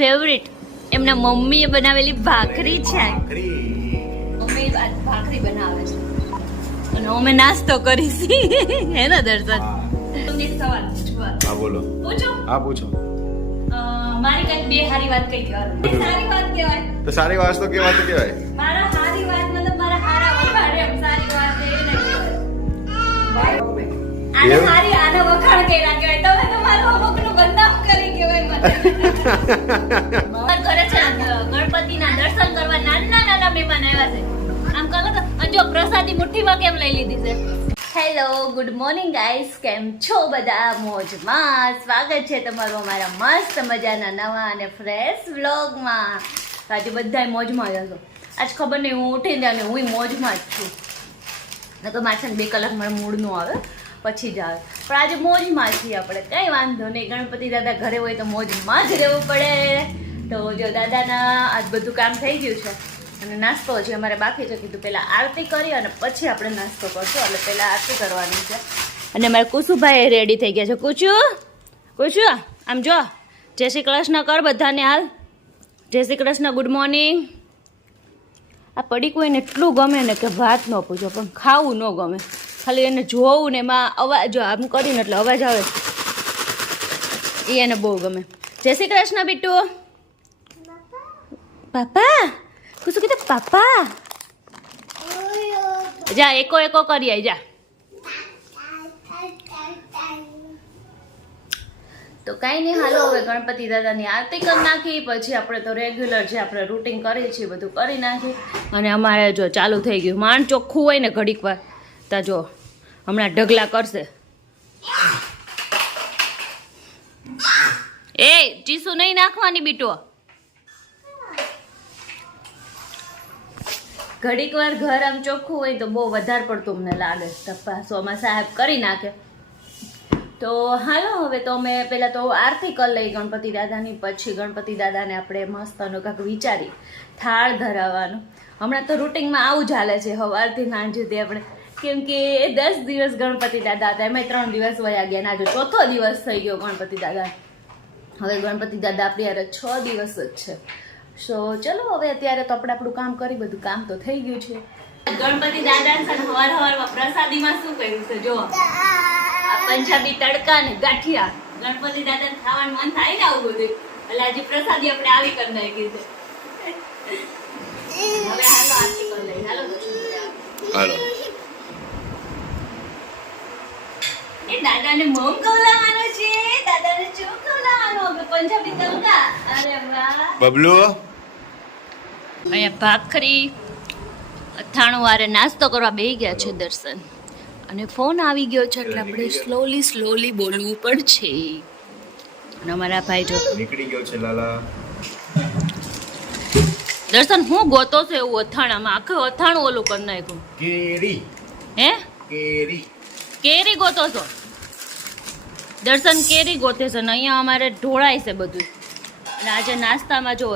Favourite એમના મમ્મીએ બનાવેલી ભાખરી છે. મમ્મી ભાખરી બનાવે છે અને અમે નાસ્તો કરીશી. હે ને દર્શન? તમને સવાલ પૂછવા. હા બોલો. પૂછો. હા પૂછો. મારી કઈ બે સારી વાત કઈ કહેવાય? સારી વાત કહેવાય. તો સારી વાત તો કહેવાય. મારા સારી વાત મતલબ મારા હારા વખાણ એમ. સારી વાત એ નહીં કહેવાય. આને સારી આના વખાણ કર્યા કહેવાય. તમે તમારું અમુકનું બદનામ કરી કહેવાય મને. ઘરે છે ગણપતિના દર્શન કરવા નાના નાના મહેમાન આવ્યા છે. આમ કરો તો અને જો પ્રસાદી મુઠ્ઠીમાં કેમ લઈ લીધી છે. Hello, good morning guys. કેમ છો બધા? મોજમાં. સ્વાગત છે તમારું અમારા મસ્ત મજાના નવા અને ફ્રેશ વ્લોગમાં. આજે બધા મોજમાં જ હશો. આજ ખબર નહીં હું ઉઠીને અને હું મોજમાં જ છું. ન તો મારે 2 કલાક મારા મૂડ નો આવે પછી જ આવે. પણ આજે મોજમાં છીએ આપણે, કંઈ વાંધો નહીં. ગણપતિ દાદા ઘરે હોય તો મોજમાં જ રહેવું પડે. તો જો દાદાના આજ બધું કામ થઈ ગયું છે અને નાસ્તો છે અમારે બાકી છે. કીધું પહેલાં આરતી કરી અને પછી આપણે નાસ્તો કરશું. એટલે પહેલાં આરતી કરવાની છે. અને અમારે કુસુભાઈ રેડી થઈ ગયા છે. કુસુ આમ જો, જય શ્રી કૃષ્ણ કર બધાને. હાલ જય શ્રી કૃષ્ણ, ગુડ મોર્નિંગ. આ પડી કોઈને એટલું ગમે ને કે વાત ન પૂછો, પણ ખાવું ન ગમે. ખાલી એને જોવું ને એમાં અવાજ, જો આમ કરીને એટલે અવાજ આવે એ એને બહુ ગમે. જય શ્રી કૃષ્ણ બીટુ. પાપા કુસું કીધું? પાપા જા એકો એકો કરી આઈ જા. તો કાંઈ નહીં, હાલો હવે ગણપતિ દાદાની આરતી કરી નાખી. પછી આપણે તો રેગ્યુલર જે આપણે રૂટિન કરીએ છીએ બધું કરી નાખી. અને અમારે જો ચાલુ થઈ ગયું. માંડ ચોખ્ખું હોય ને ઘડીક વાર તા જો હમણાં ઢગલા કરશે. એ ચીસું નહીં નાખવાની બીટો. ઘડીક વાર ઘર આમ ચોખ્ખું હોય તો બહુ વધારે પડતું અમને લાગે. તપાસોમાં સાહેબ કરી નાખે. તો હાલો હવે તો અમે પહેલાં તો આરતી કરી લઈ ગણપતિ દાદાની. પછી ગણપતિ દાદાને આપણે મસ્તનો કાંઈક વિચારી થાળ ધરાવવાનું. હમણાં તો રૂટિનમાં આવું જ હાલે છે સવારથી સાંજ સુધી આપણે. કેમ કે 10 દિવસ ગણપતિ દાદા હતા, એમાં 3 દિવસ વયા ગયા. આજે 4થો દિવસ થઈ ગયો ગણપતિ દાદા. હવે ગણપતિ દાદા આપણી યારે 6 દિવસ જ છે. સો ચલો હવે અત્યારે તો આપણે આપણું કામ કરી, બધું કામ તો થઈ ગયું છે. ગણપતિ દાદા સવારમાં પ્રસાદીમાં શું કર્યું છે જો, આ પંજાબી તડકા ને ગાંઠિયા. ગણપતિ દાદા ખાવાનું મન થાય ને આવું બધું, એટલે આજે પ્રસાદી આપણે આવી કરી નાખી છે. હવે હાલો આરતી કરી લઈ. હાલો હાલો. એ દાદાને મોમ ખવડાવવાનો છે. દાદાને શું ખવડાવવાનો? પંજાબી તડકા. અરે વાહ બબલુ. અહીંયા ભાખરી અથાણું વારે નાસ્તો કરવા બેસી ગયા છે દર્શન. અને ફોન આવી ગયો છે એટલે આપણે સ્લોલી બોલવું પણ છે. અને અમારા ભાઈ જો નીકળી ગયો છે લાલા. દર્શન હું ગોતો છે એવું અથાણામાં, આખું અથાણું ઓલું કરી નાખ્યું. કેરી. હે કેરી ગોતો છો દર્શન? કેરી ગોતે છે ને અહીંયા અમારે ઢોળાય છે બધું. અને આજે નાસ્તામાં જો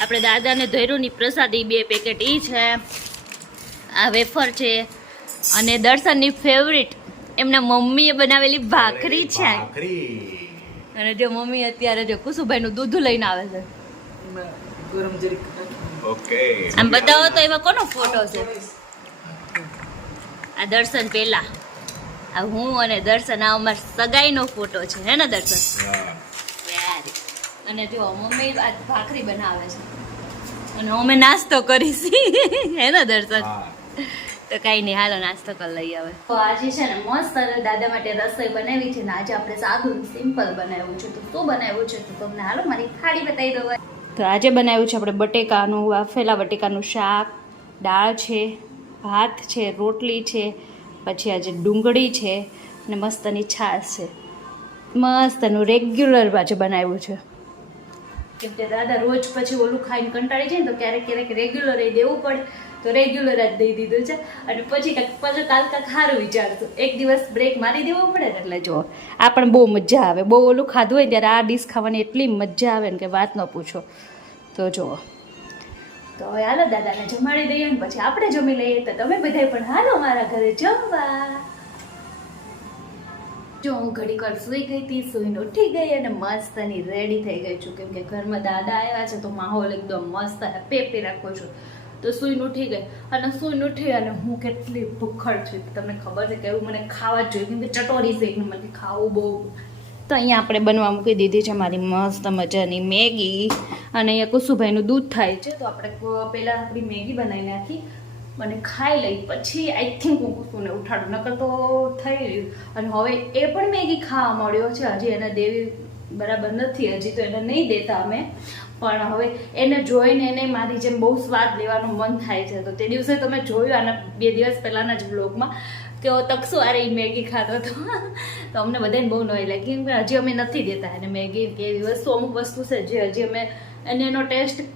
આપણે દાદાને ધૈર્યની પ્રસાદી 2 પેકેટ ઈ છે, આ વેફર છે, અને દર્શનની ફેવરિટ એમના મમ્મીએ બનાવેલી ભાખરી છે. અને જો મમ્મી અત્યારે જો કુસુભાઈનું દૂધ લઈને આવે છે. ઓકે. આમ બતાવો તો એમાં કોનો ફોટો છે? આ દર્શન પેલા, આ હું અને દર્શન, આ અમાર સગાઈનો ફોટો છે. હે ને દર્શન? અને જો મમ્મી આજ ભાખરી બનાવે છે અને અમે નાસ્તો કરીશી. હે ને દર્શન? તો કઈ નહીં, હાલો નાસ્તો કરી લઈએ હવે. તો આજે છે ને મસ્ત દાદા માટે રસોઈ બનાવી છે ને આજે આપણે સાદું સિમ્પલ બનાવ્યું છે. તો શું બનાવ્યું છે તો તમને હાલો મારી થાળી બતાવી દઉં. તો આજે બનાવ્યું છે આપણે બટેકાનું, બાફેલા બટેકાનું શાક, દાળ છે, ભાત છે, રોટલી છે, પછી આજે ડુંગળી છે અને મસ્તની છાશ છે. મસ્તનું રેગ્યુલર આજે બનાવ્યું છે. કેમ કે દાદા રોજ પછી ઓલું ખાઈને કંટાળી જાય ને તો ક્યારેક ક્યારેક રેગ્યુલર એ દેવું પડે. તો રેગ્યુલર જ દઈ દીધું છે. અને પછી કાલ કાંક સારું વિચારશું. એક દિવસ બ્રેક મારી દેવો પડે ને. એટલે જો આ પણ બહુ મજા આવે. બહુ ઓલું ખાધું હોય ત્યારે આ ડીશ ખાવાની એટલી મજા આવે ને કે વાત ન પૂછો. તો જુઓ, તો હવે હાલો દાદાને જમાડી દઈએ ને પછી આપણે જમી લઈએ. તો તમે બધાય પણ હાલો મારા ઘરે જમવા. જો હું ઘડીક વાર સૂઈ ગઈ હતી, સૂઈને ઉઠી ગઈ અને મસ્તની રેડી થઈ ગઈ છું, કેમ કે ઘરમાં દાદા આવ્યા છે તો માહોલ એકદમ મસ્ત હેપી રાખું છું. તો સૂઈને ઉઠી ગઈ અને સૂઈને ઉઠી અને હું કેટલી ભૂખડ છું તમને ખબર છે કે એવું મને ખાવા જ જોઈએ, કેમ કે ચટોરી છે એક નંબરથી ખાવું બહુ. તો અહીંયા આપણે બનવા મૂકી દીધી છે મારી મસ્ત મજાની મેગી અને અહીંયા કુસુભાઈનું દૂધ થાય છે, તો આપણે પહેલાં આપણી મેગી બનાવી નાખી મને ખાઈ લઈ પછી આઈ થિંક હું કુસુને ઉઠાડું, નકર તો થઈ રહ્યું. અને હવે એ પણ મેગી ખાવા મળ્યો છે, હજી એને દેવી બરાબર નથી, હજી તો એને નહીં દેતા અમે, પણ હવે એને જોઈને એને મારી જેમ બહુ સ્વાદ લેવાનું મન થાય છે. તો તે દિવસે તમે જોયું આના 2 દિવસ પહેલાંના જ બ્લોગમાં કે તકસો અરે એ મેગી ખાતો હતો તો અમને બધાને બહુ નવાઈ લાગી, કેમ કે હજી અમે નથી દેતા એને મેગી કે એવી વસ્તુ, અમુક વસ્તુ છે જે હજી અમે એનો ટેસ્ટ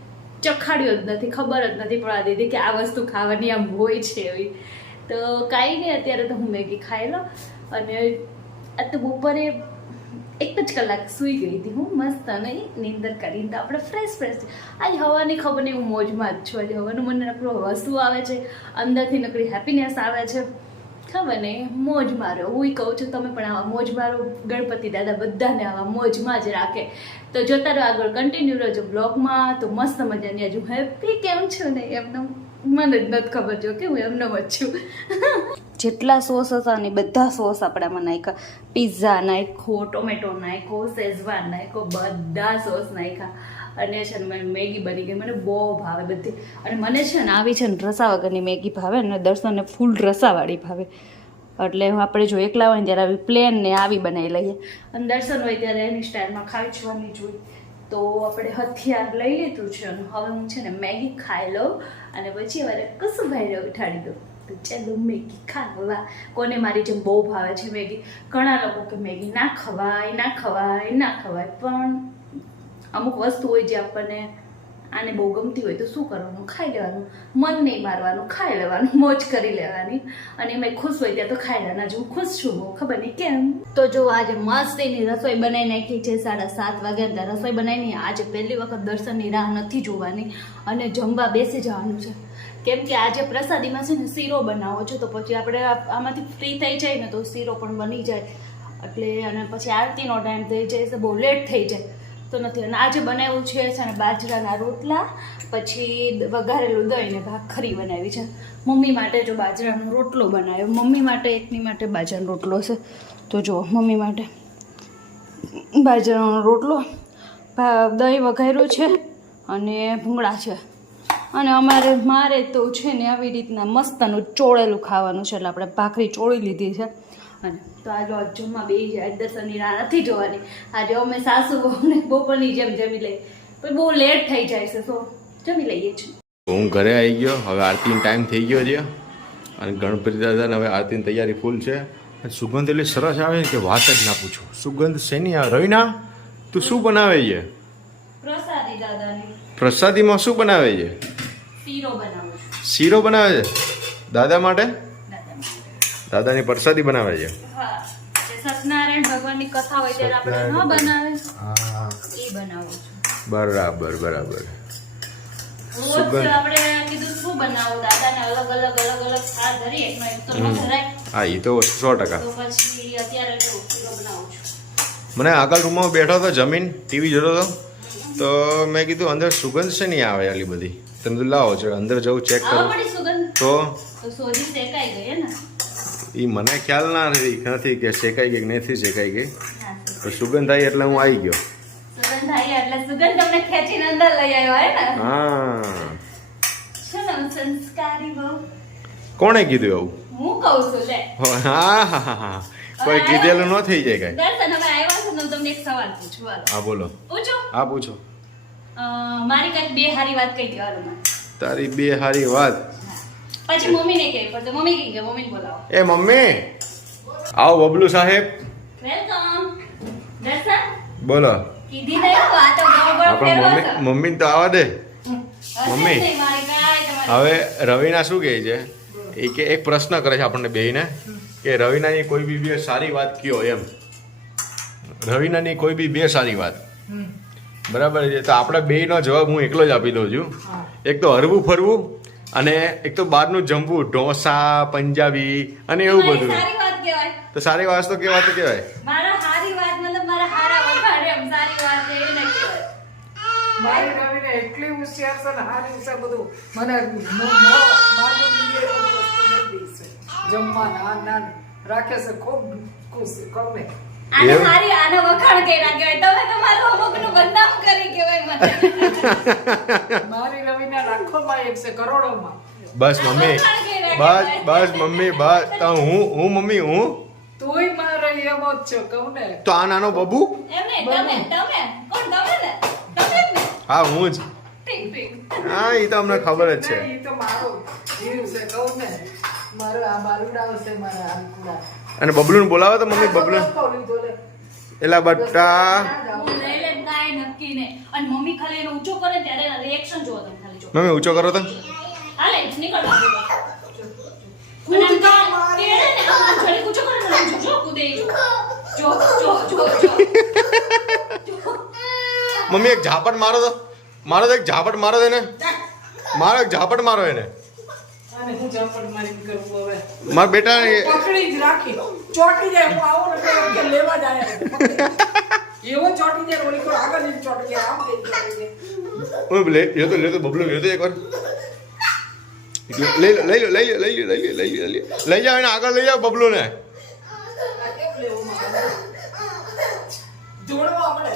ચખાડ્યો જ નથી, ખબર જ નથી પડવા દીધી કે આ વસ્તુ ખાવાની આમ હોય છે એવી. તો કાંઈ નહીં, અત્યારે તો હું મેગી ખાઈ લઉં. અને આ તો બપોરે 1 જ કલાક સૂઈ ગઈ હતી હું મસ્ત, અને નીંદર કરીને તો આપણે ફ્રેશ આજ હવાની ખબર નહીં હું મોજમાં જ છું. આજે હવાનું મને નકરો હસવું આવે છે, અંદરથી નકરી હેપીનેસ આવે છે, ખબર નહીં મોજ મારો. હું કહું છું તમે પણ આવા મોજ મારો, ગણપતિ દાદા બધાને આવા મોજમાં જ રાખે. તો જોતા રહો આગળ, કન્ટિન્યુ રહેજો બ્લોગમાં. તો મસ્ત મજાની હજુ હેપી કેમ છું ને એમને મને જ નથી ખબર, જો કે હું એમને જ છું. જેટલા સોસ હતા ને બધા સોસ આપણામાં નાખ્યા, પિઝા નાખ્યો, ટોમેટો નાખ્યો, શેઝવાન નાખ્યો, બધા સોસ નાખ્યા. અને છે ને મારી મેગી બની ગઈ, મને બહુ ભાવે બધી. અને મને છે ને આવી છે ને રસા વગરની મેગી ભાવે, અને દર્શનને ફૂલ રસાવાળી ભાવે. એટલે આપણે જો એકલા હોય ને ત્યારે આવી પ્લેન ને આવી બનાવી લઈએ, અને દર્શન હોય ત્યારે એની સ્ટાઇલમાં ખાવાની જોઈએ. તો આપણે હથિયાર લઈ લીધું છે અને હવે હું છે ને મેગી ખાઈ લઉં અને પછી મારે કુસુભાઈને ઉઠાડી દઉં. તો ચાલો મેગી ખાવા. કોને મારી જેમ બહુ ભાવે છે મેગી. ઘણા લોકો કે મેગી ના ખવાય ના ખવાય ના ખવાય, પણ અમુક વસ્તુ હોય જે આપણને આને બહુ ગમતી હોય તો શું કરવાનું, ખાઈ લેવાનું, મન નહીં મારવાનું, ખાઈ લેવાનું, મોજ કરી લેવાની. અને એમાં ખુશ હોય ત્યાં તો ખાઈ લેવાના. જ હું ખુશ છું બહુ, ખબર નહીં કેમ. તો જો આજે મસ્ત એની રસોઈ બનાવી નાખી છે, 7:30 વાગ્યા ત્યાં રસોઈ બનાવીની. આજે પહેલી વખત દર્શનની રાહ નથી જોવાની અને જમવા બેસી જવાનું છે, કેમ કે આજે પ્રસાદીમાં છે ને શીરો બનાવો છો, તો પછી આપણે આમાંથી ફ્રી થઈ જાય ને તો શીરો પણ બની જાય એટલે, અને પછી આરતીનો ટાઈમ થઈ જાય છે, બહુ લેટ થઈ જાય તો નથી. અને આજે બનાવ્યું છે અને બાજરાના રોટલા, પછી વઘારેલું દહીં ને ભાખરી બનાવી છે. મમ્મી માટે જો બાજરાનો રોટલો બનાવ્યો, મમ્મી માટે એકની માટે બાજરાનો રોટલો છે. તો જો મમ્મી માટે બાજરાનો રોટલો, દહીં વઘાર્યું છે અને ભૂંગળા છે. અને મારે તો છે ને આવી રીતના મસ્તનું ચોળેલું ખાવાનું છે, એટલે આપણે ભાખરી ચોળી લીધી છે. અને તો આજે જમવા બે જાય, દર્શનની રાહ નથી જોવાની. આજે અમે સાસુ બહુને બપોરની જેમ જમી લઈએ, પણ બહુ લેટ થઈ જાય છે તો જમી લઈએ છીએ. હું ઘરે આવી ગયો, હવે આરતીનો ટાઈમ થઈ ગયો છે અને ગણપતિ દાદાને હવે આરતીની તૈયારી ફૂલ છે. સુગંધ એટલી સરસ આવે કે વાત જ ના પૂછો. સુગંધ શેની આવે? રવિના, તું શું બનાવે છે? પ્રસાદી દાદાની. પ્રસાદીમાં શું બનાવે છે? શીરો બનાવું છું. શીરો બનાવે છે દાદા માટે? દાદાની પ્રસાદી બનાવે છે. હા, જે સત્યનારાયણ ભગવાનની કથા હોય ત્યારે આપણે ન બનાવે એ બનાવું છું. બરાબર બરાબર. રોજ આપણે કીધું શું બનાવું, દાદાને અલગ થાળ ધરીએ એક તો ન ધરાય. હા, એ તો 100%. તો પછી અત્યારે જો શીરો બનાવું છું. મને આગળ રૂમમાં બેઠો હતો, જમીન ટીવી જોતો હતો, તો મેં કીધું અંદર સુગંધ છે નહીં આવે આટલી બધી. તમે તો લાવો છો અંદર જવું ચેક કરો તો સોજી શેકાઈ ગઈ ને. એ મને ખ્યાલ નથી કે શેકાઈ ગઈ કે નથી શેકાઈ ગઈ, તો સુગંધ આવી એટલે હું આવી ગયો. સુગંધ આવી એટલે સુગંધ તમને ખેંચીને અંદર લઈ આવ્યો હે ને. હા, ચલો સંસ્કારી બહુ. કોણે કીધું આવું? હું કહું છું લે. હા, કોઈ કીધેલું ન થઈ જાય કઈ. દર્શન હવે આવ્યા છે ને, તમને એક સવાલ પૂછું. હા બોલો. પૂછો. હા પૂછો. મારી કઈક 2 હારી વાત કહી દેવાનું. તારી 2 હારી વાત પછી મમ્મીને કહે પડતો. મમ્મી કહી ગયા, મમ્મીને બોલાવો. એ મમ્મી આવો બબલુ સાહેબ. વેલકમ. દર્શન બોલો. કીધી નહીં વાત તો ગોળ ફેરવા. મમ્મી તો આવા દે. મમ્મી હવે રવિના શું કહે છે એ કે એક પ્રશ્ન કરે છે આપણને બેયને કે રવિનાની કોઈ બી 2 સારી વાત કયો એમ. રવિનાની કોઈ બી 2 સારી વાત. બરાબર છે, તો આપણે બેયનો જવાબ હું એકલો જ આપી દઉં છું. એક તો હરવું ફરવું અને એક તો બહારનું જમવું, ઢોસા, પંજાબી અને એવું બધું. સારી વાત કહેવાય. તો સારી વસ્તુ કહેવાય. મારા હારી વાત મતલબ મારા હારા વખાણ એમ સારી વાત એ ન કહેવાય. મારી રવિને એટલી હોશિયાર છે ને હારી છે બધું મને મારું બીજે બધું વસ્તુ લઈ દે છે જમવા નાન રાખે છે ખૂબ ખુશ ગમે આને હારી આને વખાણ કર્યા કહેવાય. તમે તમારું અમુકનું બદનામ કરી કહેવાય મને. મારી રવિના લાખોમાં એક છે કરોડોમાં બસ મમ્મી બસ મમ્મી બસ તો હું મમ્મી હું તોય મારે એમ જ છે કહું ને તો આ નાનો બબુ એમ નહીં, તમે કોણ તમે ને તમે જ ને. હા હું જ ઠીક. હા એ તો અમને ખબર જ છે. એ તો મારો જીવ છે કહું ને મારો આ બાલુડાઓ છે મારા આલકુડા અને બબલુને બોલાવો તો મમ્મી બબલુન એલા બટ્ટા હું લઈ લે કાંઈ નક્કી નહીં. અને મમ્મી ખાલી એનો ઊંચો કરે ને ત્યારે એના રિએક્શન જોવો તમે ખાલી જો. મમ્મી ઊંચો કરો તો હાલે નીકળ બાજુ. અને આમ કેળે ને આમ ઘડીક ઊંચો કરે ને આમ જો કૂદે ઈ જો. જો. મમ્મી એક ઝાપટ મારો તો એક ઝાપટ મારો તો એને એક ઝાપટ મારો એને અને હું ઝાપટ મારી કરું હવે મારા બેટા પકડી જ રાખી ચોટી જાય હું આવો ને કે લેવા જાય એવો ચોટી જાય ઓલી કોઈ આગળ જ ચોટી જાય આમ કઈ ચોટી જાય લેતો બબલુ લેતો એકવાર લઈ જાવ એને આગળ લઈ જાવ બબલુ ને જોડવા મળે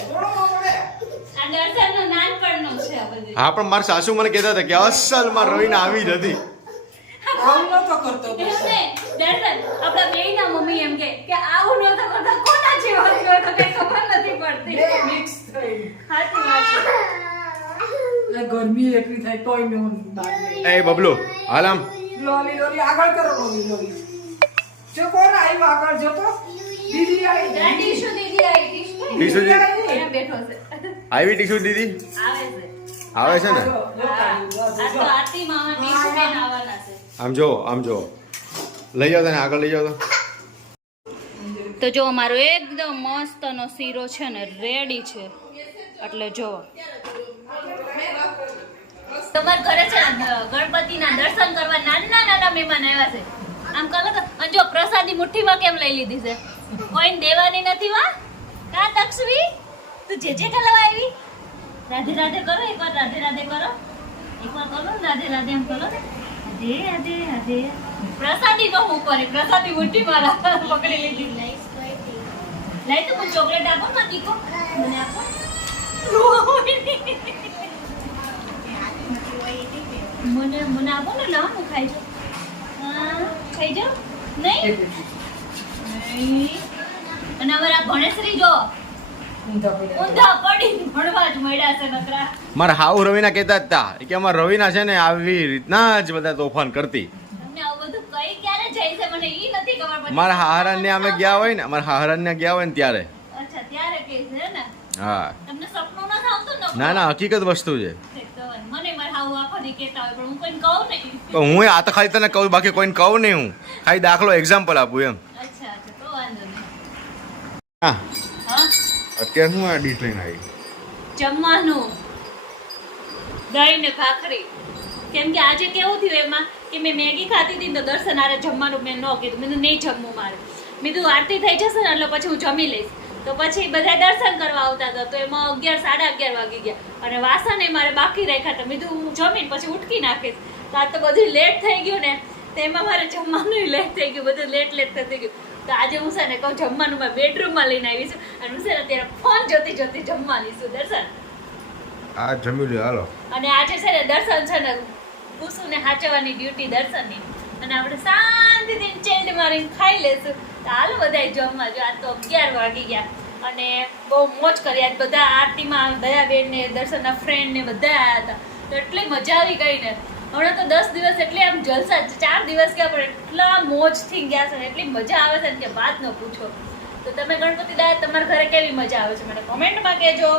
આ દર્શનનો નાનપણનો છે આ બધી. હા પણ મારા સાસુ મને કહેતા હતા કે અસલ માં રવિને આવી જ હતી. આવું નતો કરતો એમ નહીં, દર્શન આપણા બેયના મમ્મી એમ કે આવું નહોતો કરતા કોના જેવો થયો તો કઈ ખબર નથી પડતી. બે મિક્સ થઈ સાચી વાત છે. ગરમી એટલી થાય તોય મેં બહાર નહીં. એ બબલુ હાલ આમ લોલી આગળ કરો લોલી જો કોણ આવ્યું આગળ જો તો દીદી આવી ટીશુ દીદી આવી ટીશુ દીદી અહીંયા બેઠો છે. આવી ટીશુ દીદી આવે છે. આવે છે ને આ તો આરતી મામા ટીશુ બેન આવવાના છે. આમ જો લઈ જાવ તને આગળ લઈ જાવ તો જો અમારો એકદમ મસ્તનો શીરો છે ને રેડી છે એટલે જો તમારા ઘરે છે ને ગણપતિના દર્શન કરવા નાના મહેમાન આવ્યા છે. આમ કરો તો અને જો પ્રસાદી મુઠ્ઠીમાં કેમ લઈ લીધી છે કોઈને દેવાની નથી વા કા તક્ષવી તું જે કલાવા આવી રાધે રાધે કરો એકવાર રાધે રાધે કરો એકવાર કરો રાધે રાધે એમ કરો ને રાધે રાધે પ્રસાદી નો હું કરે પ્રસાદી મુઠ્ઠી મારા પકડી લીધી લઈ તો હું ચોકલેટ આપો ને દીકો મને આપો મને આપો ને લાવ હું ખાઈ જાઉં. હા ખાઈ જાઉં નહીં અને અમારા ભણેશ્રી જો ઊંધા પડી ભણવા જ મળ્યા છે નકરા. મારા હાઉ રવિના કહેતા જ હતા કે અમારા રવિના છે ને આવી રીતના જ બધા તોફાન કરતી. તમને આવું બધું કઈ ક્યારે જાય છે મને ઈ નથી ખબર પડતી. મારા હાહરાને અમે ગયા હોય ને ત્યારે અચ્છા ત્યારે કે છે ને હા તમને સપનું ન આવતું ને ના હકીકત વસ્તુ છે. મને મારા હાવ આખો દી કહેતા હોય પણ હું કોઈને કહું નહીં. પણ હું આ તો ખાલી તને કહું બાકી કોઈને કહું નહીં. હું ખાલી દાખલો એક્ઝામ્પલ આપું એમ. અચ્છા તો વાંધો નહીં. હા હા અત્યારે હું આ ડીશ લઈને આવી જમવાનું દહીં ને ભાખરી. કેમ કે આજે કેવું થયું એમાં કે મેં મેગી ખાધી હતી ને તો દર્શન આરે જમવાનું મેં ન કીધું મેં નહીં જમવું મારે મેં કીધું આરતી થઈ જશે ને એટલે પછી હું જમી લઈશ. તો પછી બધા દર્શન કરવા આવતા હતા તો એમાં 11 11:30 વાગી ગયા અને વાસણ એ મારે બાકી રાખ્યા હતા. મેં કીધું હું જમીને પછી ઉઠકી નાખીશ. તો આ તો બધું લેટ થઈ ગયું ને તો એમાં મારે જમવાનું લેટ થઈ ગયું બધું લેટ થઈ ગયું. તો આજે હું છે ને કહું જમવાનું મેં બેડરૂમમાં લઈને આવી છું અને હું છે ને અત્યારે ફોન જોતી જમવાની છું દર્શન. આ જમી લ્યો હાલો. અને આજે છે ને દર્શન છે ને કુસુને હાચવવાની ડ્યુટી દર્શનની અને આપણે શાંતિથી ચેલ્ડ મારીને ખાઈ લેશું. તો હાલો બધાય જમવા જો આજ તો 11 વાગી ગયા અને બહુ મોજ કરી. આજ બધા આરતીમાં દયાબેન ને દર્શનના ફ્રેન્ડ ને બધા આવ્યા હતા તો એટલી મજા આવી ગઈ ને. હમણાં તો 10 દિવસ એટલે આમ જલસા 4 દિવસ ગયા પણ એટલા મોજથી ગયા છે ને એટલી મજા આવે છે ને કે વાત ન પૂછો. તો તમે ગણપતિ દાદા તમારા ઘરે કેવી મજા આવે છે મને કોમેન્ટમાં કહેજો.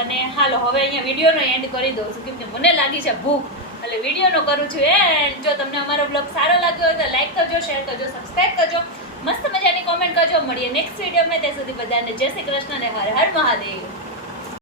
અને હાલો હવે અહીંયા વિડીયોનો એન્ડ કરી દઉં છું કેમ કે મને લાગી છે ભૂખ એટલે વિડીયોનો કરું છું એન્ડ. જો તમને અમારો બ્લોગ સારો લાગ્યો હોય તો લાઈક કરજો, શેર કરજો, સબસ્ક્રાઈબ કરજો, મસ્ત મજાની કોમેન્ટ કરજો. મળીએ નેક્સ્ટ વિડીયોમાં. ત્યાં સુધી બધાને જય શ્રી કૃષ્ણ અને હર હર મહાદેવ.